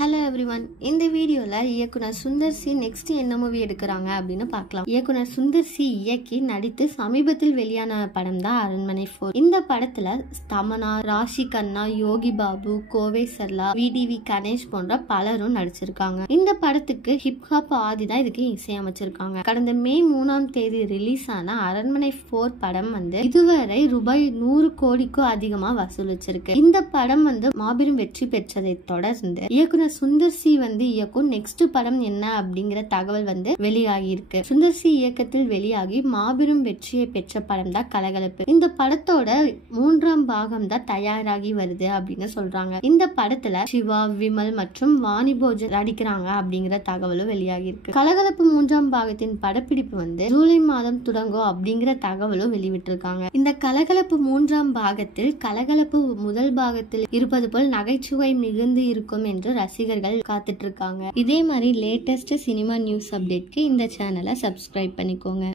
Hello everyone. இந்த வீடியோல இயக்குனர் சுந்தர் சி நெக்ஸ்ட் என்ன மூவி எடுக்கறாங்க அப்படினு பார்க்கலாம். இயக்குனர் சுந்தர் சி இயக்கி நடித்து சமீபத்தில் வெளியான படம் தான் அரண்மனை 4. இந்த படத்துல தமன்னா, ராஷி கண்ணா, யோகி பாபு, கோவை சர்லா, விடிவி கணேஷ் போன்ற பலரும் நடிச்சிருக்காங்க. இந்த படத்துக்கு ஹிப் ஹாப் ஆதி தான் இதுக்கு இசையமைச்சிருக்காங்க. கடந்த மே 3ஆம் தேதி ரிலீஸ் ஆன அரண்மனை 4 படம் இதுவரை ரூபாய் 100 கோடிக்கும் அதிகமா வசூலிச்சிருக்கு. இந்த படம் மாபெரும் வெற்றி பெற்றதை தொடர்ந்து இயக்குனர் சுந்தர் சி இயக்கும் நெக்ஸ்ட் படம் என்ன அப்படிங்கிற தகவல் வெளியாகி இருக்கு. சுந்தர் சி இயக்கத்தில் வெளியாகி மாபெரும் வெற்றியை பெற்ற படம் தான் கலகலப்பு. இந்த படத்தோட 3ஆம் பாகம் தான் தயாராகி வருது அப்படின்னு சொல்றாங்க. இந்த படத்துல சிவா, விமல் மற்றும் வாணி போஜன் நடிக்கிறாங்க அப்படிங்கிற தகவலும் வெளியாகி இருக்கு. கலகலப்பு 3ஆம் பாகத்தின் படப்பிடிப்பு ஜூலை மாதம் தொடங்கும் அப்படிங்கிற தகவலும் வெளியிட்டிருக்காங்க. இந்த கலகலப்பு 3ஆம் பாகத்தில் கலகலப்பு முதல் பாகத்தில் இருப்பது போல் நகைச்சுவை மிகுந்து இருக்கும் என்று ரசிகர்கள் காத்துட்டு இருக்காங்க. இதே மாதிரி லேட்டஸ்ட் சினிமா நியூஸ் அப்டேட்க்கு இந்த சேனலை சப்ஸ்கிரைப் பண்ணிக்கோங்க.